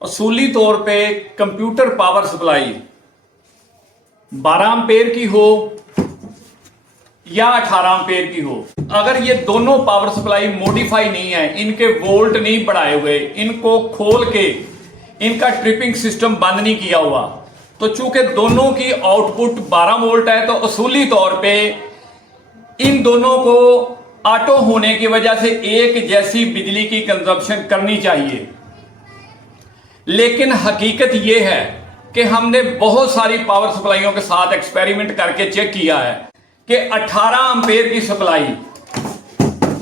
असूली तौर पे कंप्यूटर पावर सप्लाई 12 एम्पेयर की हो या 18 एम्पेयर की हो, अगर ये दोनों पावर सप्लाई मॉडिफाई नहीं है, इनके वोल्ट नहीं बढ़ाए हुए, इनको खोल के इनका ट्रिपिंग सिस्टम बंद नहीं किया हुआ, तो चूंकि दोनों की आउटपुट 12 वोल्ट है, तो असूली तौर पे इन दोनों को ऑटो होने की वजह से एक जैसी बिजली की कंजप्शन करनी चाहिए। लेकिन हकीकत यह है कि हमने बहुत सारी पावर सप्लाइयों के साथ एक्सपेरिमेंट करके चेक किया है कि 18 एम्पेयर की सप्लाई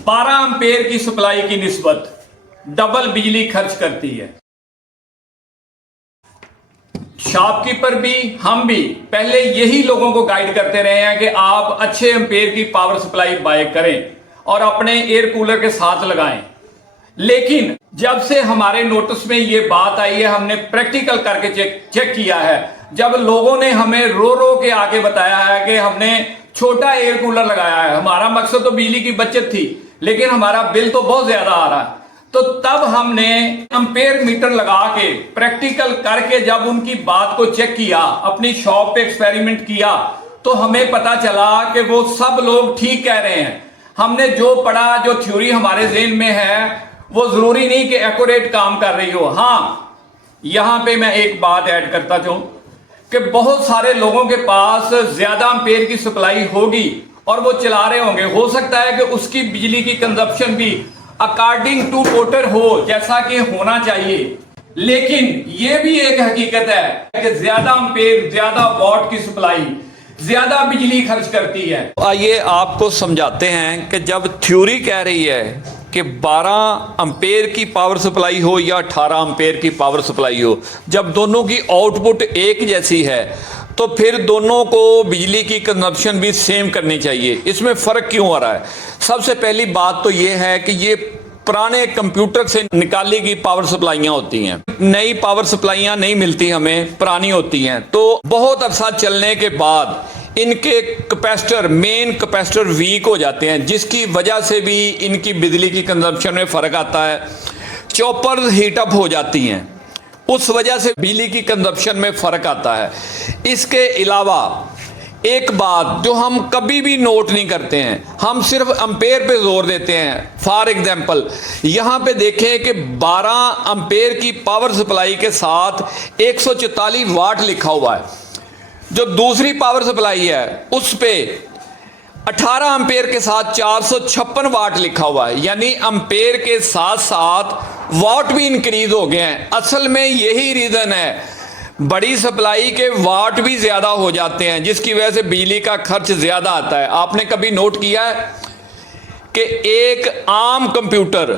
12 एम्पेयर की सप्लाई की निस्बत डबल बिजली खर्च करती है। शॉपकीपर भी, हम भी पहले यही लोगों को गाइड करते रहे हैं कि आप अच्छे एम्पेयर की पावर सप्लाई बाय करें और अपने एयर कूलर के साथ लगाएं। लेकिन जब से हमारे नोटिस में ये बात आई है, हमने प्रैक्टिकल करके चेक किया है, जब लोगों ने हमें रो रो के आके बताया है कि हमने छोटा एयर कूलर लगाया है, हमारा मकसद तो बिजली की बचत थी, लेकिन हमारा बिल तो बहुत ज्यादा आ रहा है, तो तब हमने एम्पेयर मीटर लगा के प्रैक्टिकल करके जब उनकी बात को चेक किया, अपनी शॉप पे एक्सपेरिमेंट किया, तो हमें पता चला कि वो सब लोग ठीक कह रहे हैं। हमने जो पढ़ा, जो थ्योरी हमारे ज़हन में है, वो जरूरी नहीं कि एक्यूरेट काम कर रही हो। हाँ, यहां पे मैं एक बात ऐड करता चाहूं कि बहुत सारे लोगों के पास ज्यादा एम्पेयर की सप्लाई होगी और वो चला रहे होंगे, हो सकता है कि उसकी बिजली की कंजप्शन भी अकॉर्डिंग टू वोटर हो, जैसा कि होना चाहिए। लेकिन ये भी एक हकीकत है कि ज्यादा एम्पेयर, ज्यादा वॉट की सप्लाई ज्यादा बिजली खर्च करती है। आइए आपको समझाते हैं कि जब थ्योरी कह रही है कि 12 एम्पेयर की पावर सप्लाई हो या 18 एम्पेयर की पावर सप्लाई हो, जब दोनों की आउटपुट एक जैसी है, तो फिर दोनों को बिजली की कंजप्शन भी सेम करनी चाहिए। इसमें फ़र्क क्यों आ रहा है? सबसे पहली बात तो ये है कि ये पुराने कंप्यूटर से निकाली गई पावर सप्लाइयाँ होती हैं, नई पावर सप्लाइयाँ नहीं मिलती हमें, पुरानी होती हैं। तो बहुत अरसा चलने के बाद इनके कैपेसिटर, मेन कैपेसिटर वीक हो जाते हैं, जिसकी वजह से भी इनकी बिजली की कंजप्शन में फ़र्क आता है। चॉपर हीटअप हो जाती हैं, उस वजह से बिजली की कंजप्शन में फ़र्क आता है। इसके अलावा एक बात जो हम कभी भी नोट नहीं करते हैं, हम सिर्फ एम्पेयर पे जोर देते हैं। फॉर एग्जांपल यहाँ पे देखें कि 12 एम्पेयर की पावर सप्लाई के साथ 144 वाट लिखा हुआ है। जो दूसरी पावर सप्लाई है उस पे 18 एम्पेयर के साथ 456 वाट लिखा हुआ है, यानी एम्पेयर के साथ साथ वाट भी इंक्रीज हो गए हैं। असल में यही रीज़न है, बड़ी सप्लाई के वाट भी ज़्यादा हो जाते हैं, जिसकी वजह से बिजली का खर्च ज़्यादा आता है। आपने कभी नोट किया है कि एक आम कंप्यूटर,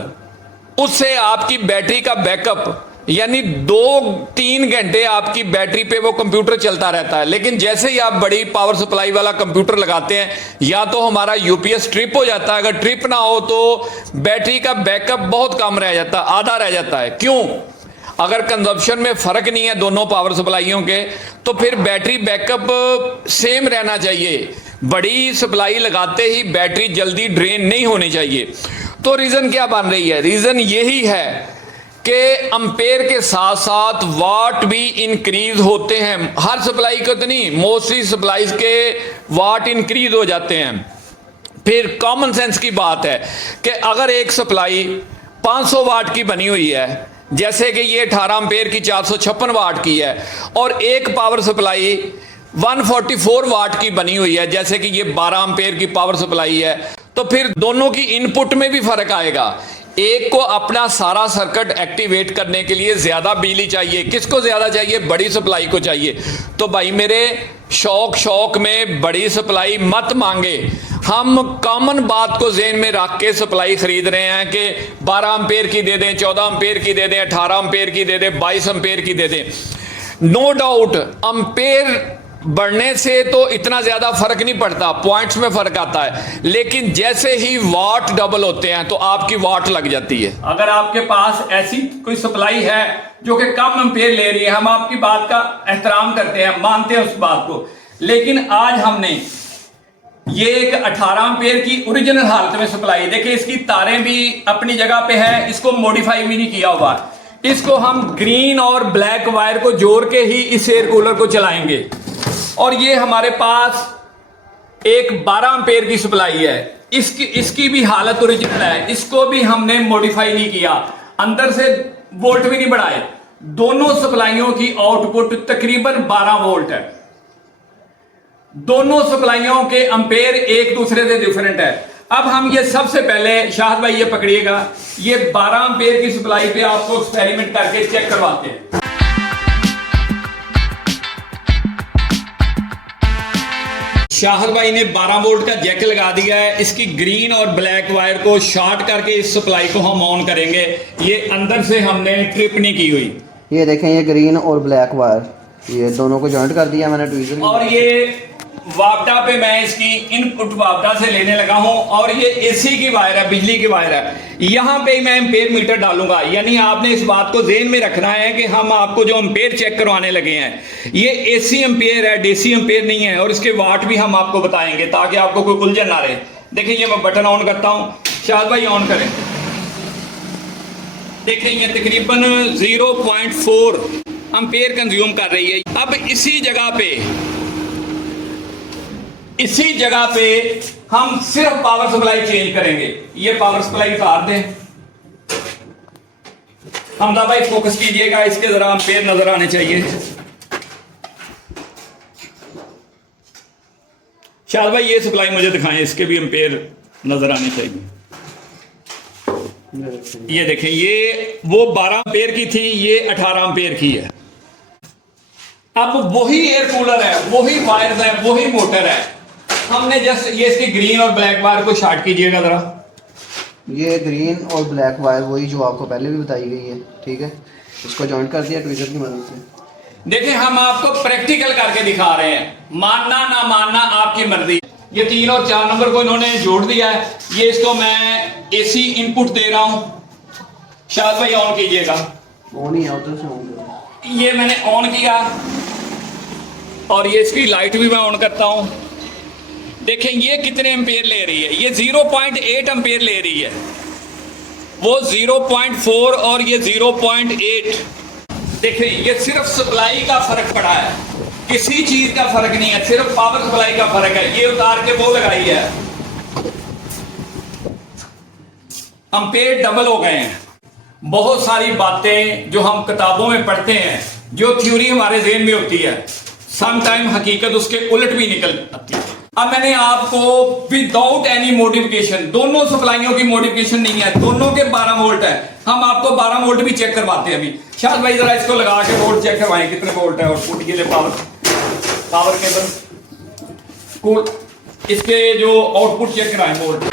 उससे आपकी बैटरी का बैकअप यानी 2-3 घंटे आपकी बैटरी पे वो कंप्यूटर चलता रहता है, लेकिन जैसे ही आप बड़ी पावर सप्लाई वाला कंप्यूटर लगाते हैं, या तो हमारा यूपीएस ट्रिप हो जाता है, अगर ट्रिप ना हो तो बैटरी का बैकअप बहुत कम रह जाता है, आधा रह जाता है। क्यों? अगर कंजप्शन में फ़र्क नहीं है दोनों पावर सप्लाइयों के, तो फिर बैटरी बैकअप सेम रहना चाहिए। बड़ी सप्लाई लगाते ही बैटरी जल्दी ड्रेन नहीं होनी चाहिए। तो रीज़न क्या बन रही है? रीज़न यही है कि एम्पेयर के साथ साथ वाट भी इंक्रीज होते हैं। हर सप्लाई को तो नहीं, मोस्टली सप्लाईज के वाट इंक्रीज हो जाते हैं। फिर कॉमन सेंस की बात है कि अगर एक सप्लाई 500 वाट की बनी हुई है, जैसे कि ये 18 एम्पेयर की 456 वाट की है, और एक पावर सप्लाई 144 वाट की बनी हुई है, जैसे कि ये 12 एम्पेयर की पावर सप्लाई है, तो फिर दोनों की इनपुट में भी फर्क आएगा। एक को अपना सारा सर्किट एक्टिवेट करने के लिए ज़्यादा बिजली चाहिए। किसको ज़्यादा चाहिए? बड़ी सप्लाई को चाहिए। तो भाई मेरे, शौक में बड़ी सप्लाई मत मांगे। हम कॉमन बात को ज़हन में रख के सप्लाई ख़रीद रहे हैं कि 12 एम्पेयर की दे दें, 14 एम्पेयर की दे दें, 18 एम्पेयर की दे दें, 22 एम्पेयर की दे दें। नो डाउट एम्पेयर बढ़ने से तो इतना ज़्यादा फर्क नहीं पड़ता, पॉइंट्स में फर्क आता है, लेकिन जैसे ही वाट डबल होते हैं तो आपकी वाट लग जाती है। अगर आपके पास ऐसी कोई सप्लाई है जो कि कम एम्पेयर ले रही है, हम आपकी बात का एहतराम करते हैं, मानते हैं उस बात को, लेकिन आज हमने ये एक 18 एम्पेयर की ओरिजिनल हालत में सप्लाई, देखिए इसकी तारें भी अपनी जगह पे है, इसको मॉडिफाई भी नहीं किया हुआ। इसको हम ग्रीन और ब्लैक वायर को जोड़ के ही इस एयर कूलर को चलाएंगे। और ये हमारे पास एक 12 एम्पेयर की सप्लाई है। इसकी भी हालत ओरिजिनल है, इसको भी हमने मॉडिफाई नहीं किया, अंदर से वोल्ट भी नहीं बढ़ाए। दोनों सप्लाइयों की आउटपुट तकरीबन 12 वोल्ट है। दोनों सप्लाइयों के एम्पेयर एक दूसरे से डिफरेंट है। अब हम ये सबसे पहले शाहद भाई ये पकड़िएगा, ये 12 एम्पेयर की सप्लाई पे आपको एक्सपेरिमेंट करके चेक करवाते हैं। शाहद भाई ने 12 वोल्ट का जैक लगा दिया है। इसकी ग्रीन और ब्लैक वायर को शॉर्ट करके इस सप्लाई को हम ऑन करेंगे। ये अंदर से हमने ट्रिप नहीं की हुई। ये देखें, ये ग्रीन और ब्लैक वायर ये दोनों को जॉइंट कर दिया मैंने ट्वीजर। और ये वापडा पे मैं इसकी इनपुट वापडा से लेने लगा हूं। और ये एसी की वायर है, बिजली की वायर है। यहां पे मैं एम्पेयर मीटर डालूंगा। यानी आपने इस बात को ज़हन में रखना है कि हम आपको जो एम्पेयर चेक करवाने लगे हैं ये एसी एम्पेयर है, डीसी एम्पेयर नहीं है। और इसके वाट भी हम आपको बताएंगे ताकि आपको कोई उलझन ना रहे। देखिए ये मैं बटन ऑन करता हूं, शाहद भाई ऑन करें। देखें ये तकरीबन 0.4 एम्पेयर कंज्यूम कर रही है। अब इसी जगह पे हम सिर्फ पावर सप्लाई चेंज करेंगे। ये पावर सप्लाई उतार दें। हमदा भाई फोकस कीजिएगा, इसके जरा एम्पेयर नजर आने चाहिए। शायद भाई ये सप्लाई मुझे दिखाएं, इसके भी एम्पेयर नजर आने चाहिए। ये देखें, ये वो 12 एम्पेयर की थी, ये 18 एम्पेयर की है। अब वही एयर कूलर है, वही वायर्स है, वही मोटर है। हमने जस्ट ये इसकी ग्रीन और ब्लैक वायर को शॉर्ट कीजिएगा जरा। ये ग्रीन और ब्लैक वायर वही जो आपको पहले भी बताई गई है, ठीक है। इसको जॉइंट कर दिया ट्वीजर की मदद से। देखिए हम आपको प्रैक्टिकल करके दिखा रहे हैं, मानना ना मानना आपकी मर्जी। ये 3 और 4 नंबर को इन्होंने जोड़ दिया है। ये इसको मैं एसी इनपुट दे रहा हूं। शायद भाई ऑन कीजिएगा। ऑन ही है, उधर से ऑन करो। ये मैंने ऑन किया और ये इसकी लाइट भी मैं ऑन करता हूं। देखें ये कितने एम्पेयर ले रही है, ये 0.8 एम्पेयर ले रही है, वो 0.4 और ये 0.8। देखें ये सिर्फ सप्लाई का फर्क पड़ा है, किसी चीज का फर्क नहीं है, सिर्फ पावर सप्लाई का फर्क है। ये उतार के वो लगाई है, एम्पेयर डबल हो गए हैं। बहुत सारी बातें जो हम किताबों में पढ़ते हैं, जो थ्योरी हमारे ज़हन में होती है, सम टाइम हकीकत उसके उलट भी निकल आती है। अब मैंने आपको विदाउट एनी मॉडिफिकेशन, दोनों सप्लाइयों की मॉडिफिकेशन नहीं है, दोनों के 12 वोल्ट है। हम आपको 12 वोल्ट भी चेक करवाते हैं अभी। शायद भाई जरा इसको लगा के वोल्ट चेक करवाएं कितने वोल्ट है। आउटपुट के लिए पावर केबल इसके जो आउटपुट चेक कराएं वोल्ट।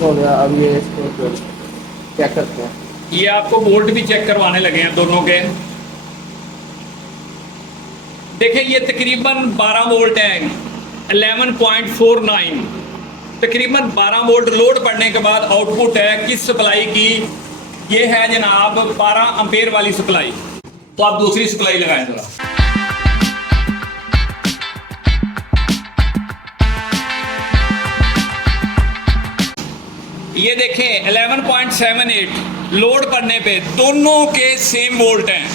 हो गया। अब ये इसको चेक करते हैं। ये आपको वोल्ट भी चेक करवाने लगे हैं दोनों के। देखिए ये तकरीबन 12 वोल्ट है, 11.49। तकरीबन 12 वोल्ट लोड पड़ने के बाद आउटपुट है किस सप्लाई की, ये है जनाब 12 एम्पेयर वाली सप्लाई। तो आप दूसरी सप्लाई लगाएं जरा। ये देखें 11.78 लोड करने पे दोनों के सेम वोल्ट हैं।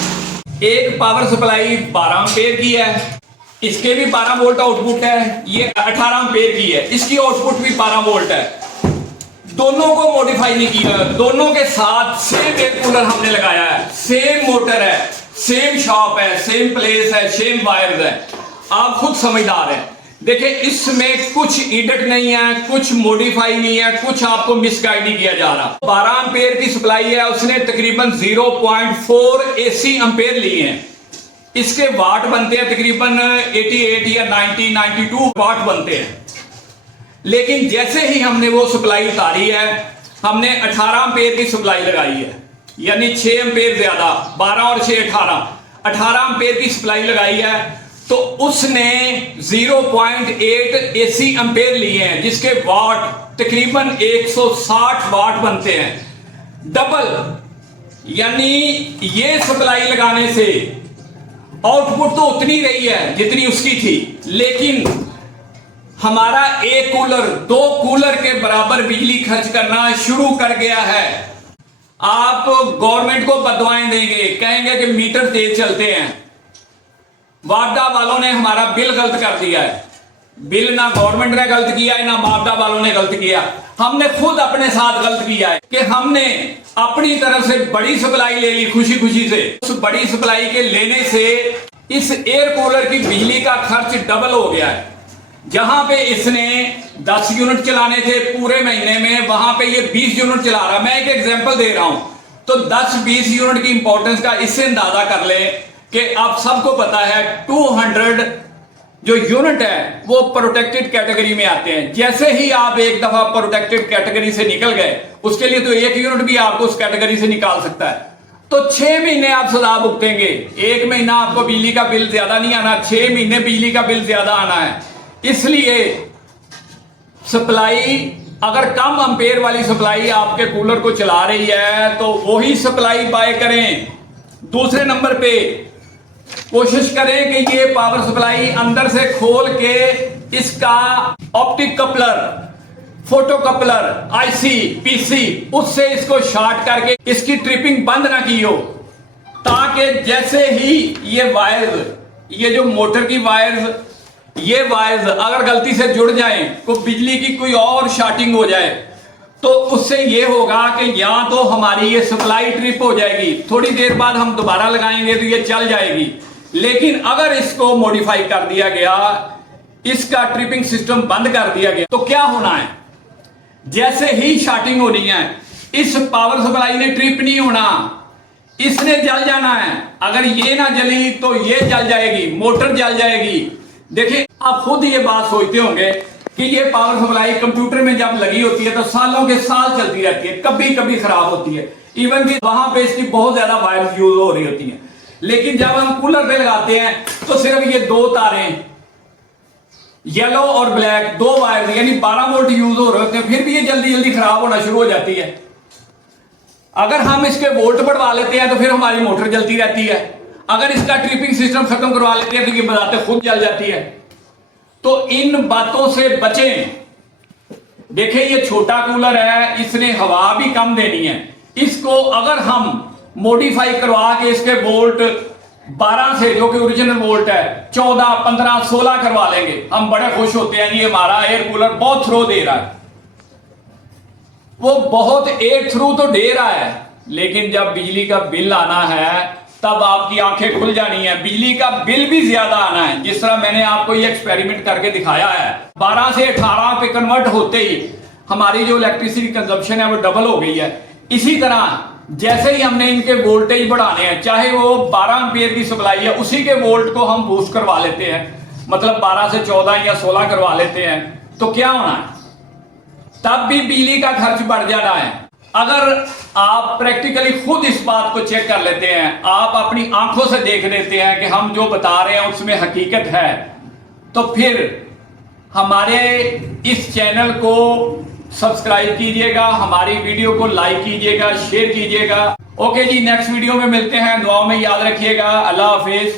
एक पावर सप्लाई 12 एम्पेयर की है, इसके भी 12 वोल्ट आउटपुट है। ये 18 एम्पेयर की है, इसकी आउटपुट भी 12 वोल्ट है। दोनों को मॉडिफाई नहीं किया, दोनों के साथ सेम एयर कूलर हमने लगाया है, सेम मोटर है, सेम शॉप है, सेम प्लेस है, सेम वायर्स है। आप खुद समझदार हैं। देखिए इसमें कुछ इडिट नहीं है, कुछ मॉडिफाई नहीं है, कुछ आपको मिसगाइड नहीं किया जा रहा। 12 एम्पेयर की सप्लाई है, उसने तकरीबन 0.4 एसी एम्पेयर लिए हैं। इसके वाट बनते हैं तकरीबन 88 या 92 वाट बनते हैं। लेकिन जैसे ही हमने वो सप्लाई उतारी है, हमने 18 एम्पेयर की सप्लाई लगाई है, यानी 6 एम्पेयर ज्यादा, 12 और 6 18 एम्पेयर की सप्लाई लगाई है। तो उसने 0.8 एसी एम्पेयर लिए हैं, जिसके वाट तकरीबन 160 वाट बनते हैं, डबल। यानी ये सप्लाई लगाने से आउटपुट तो उतनी रही है जितनी उसकी थी, लेकिन हमारा एक कूलर 2 कूलर के बराबर बिजली खर्च करना शुरू कर गया है। आप गवर्नमेंट को बददुआएं देंगे, कहेंगे कि मीटर तेज चलते हैं। वापडा वालों ने हमारा बिल गलत कर दिया है। बिल ना गवर्नमेंट ने गलत किया है, ना वापडा वालों ने गलत किया, हमने खुद अपने साथ गलत किया है कि हमने अपनी तरफ से बड़ी सप्लाई ले ली खुशी खुशी से। उस बड़ी सप्लाई के लेने से इस एयर कूलर की बिजली का खर्च डबल हो गया है। जहां पे इसने 10 यूनिट चलाने थे पूरे महीने में, वहां पे ये 20 यूनिट चला रहा। मैं एक एग्जांपल दे रहा हूं, तो 10-20 यूनिट की इंपॉर्टेंस का इससे अंदाजा कर ले कि आप सबको पता है 200 जो यूनिट है वो प्रोटेक्टेड कैटेगरी में आते हैं। जैसे ही आप एक दफा प्रोटेक्टेड कैटेगरी से निकल गए, उसके लिए तो 1 यूनिट भी आपको उस कैटेगरी से निकाल सकता है, तो 6 महीने आप सजा भुगतेंगे। 1 महीना आपको बिजली का बिल ज्यादा नहीं आना, 6 महीने बिजली का बिल ज्यादा आना है। इसलिए सप्लाई, अगर कम एम्पेयर वाली सप्लाई आपके कूलर को चला रही है तो वही सप्लाई बाय करें। दूसरे नंबर पे कोशिश करें कि ये पावर सप्लाई अंदर से खोल के इसका optic coupler, photo coupler, IC, PC, उससे इसको शॉर्ट करके इसकी ट्रिपिंग बंद ना की हो, ताकि जैसे ही ये वायर्स, ये जो मोटर की वायर्स, ये वायर्स अगर गलती से जुड़ जाएं, तो बिजली की कोई और शॉर्टिंग हो जाए, तो उससे ये होगा कि या तो हमारी ये सप्लाई ट्रिप हो जाएगी, थोड़ी देर बाद हम दोबारा लगाएंगे तो ये चल जाएगी। लेकिन अगर इसको मॉडिफाई कर दिया गया, इसका ट्रिपिंग सिस्टम बंद कर दिया गया, तो क्या होना है? जैसे ही शॉर्टिंग होनी है, इस पावर सप्लाई ने ट्रिप नहीं होना, इसने जल जाना है। अगर ये ना जली तो ये जल जाएगी, मोटर जल जाएगी। देखिए, आप खुद ये बात सोचते होंगे कि ये पावर सप्लाई कंप्यूटर में जब लगी होती है तो सालों के साल चलती रहती है, कभी कभी खराब होती है, इवन कि वहां पे इसकी बहुत ज्यादा वायर यूज हो रही होती हैं। लेकिन जब हम कूलर पे लगाते हैं तो सिर्फ ये 2 तारें, येलो और ब्लैक, 2 वायर यानी 12 वोल्ट यूज हो रहे होते हैं, फिर भी ये जल्दी जल्दी खराब होना शुरू हो जाती है। अगर हम इसके वोल्ट बढ़वा लेते हैं तो फिर हमारी मोटर जलती रहती है। अगर इसका ट्रिपिंग सिस्टम खत्म करवा लेते हैं तो ये बताते खुद जल जाती है। तो इन बातों से बचें। देखिए, ये छोटा कूलर है, इसने हवा भी कम देनी है। इसको अगर हम मॉडिफाई करवा के इसके वोल्ट 12 से, जो कि ओरिजिनल वोल्ट है, 14, 15, 16 करवा लेंगे, हम बड़े खुश होते हैं, ये हमारा एयर कूलर बहुत थ्रो दे रहा है। वो बहुत एयर थ्रू तो दे रहा है, लेकिन जब बिजली का बिल आना है तब आपकी आंखें खुल जानी है। बिजली का बिल भी ज्यादा आना है। जिस तरह मैंने आपको ये एक्सपेरिमेंट करके दिखाया है, 12 से 18 पे कन्वर्ट होते ही हमारी जो इलेक्ट्रिसिटी कंजप्शन है वो डबल हो गई है। इसी तरह जैसे ही हमने इनके वोल्टेज बढ़ाने हैं, चाहे वो 12 एम्पियर की सप्लाई है, उसी के वोल्ट को हम बूस्ट करवा लेते हैं, मतलब 12 से 14 या 16 करवा लेते हैं, तो क्या होना है? तब भी बिजली का खर्च बढ़ जाना है। अगर आप प्रैक्टिकली खुद इस बात को चेक कर लेते हैं, आप अपनी आंखों से देख लेते हैं कि हम जो बता रहे हैं उसमें हकीकत है, तो फिर हमारे इस चैनल को सब्सक्राइब कीजिएगा, हमारी वीडियो को लाइक कीजिएगा, शेयर कीजिएगा। ओके जी, नेक्स्ट वीडियो में मिलते हैं। दुआओं में याद रखिएगा। अल्लाह हाफिज।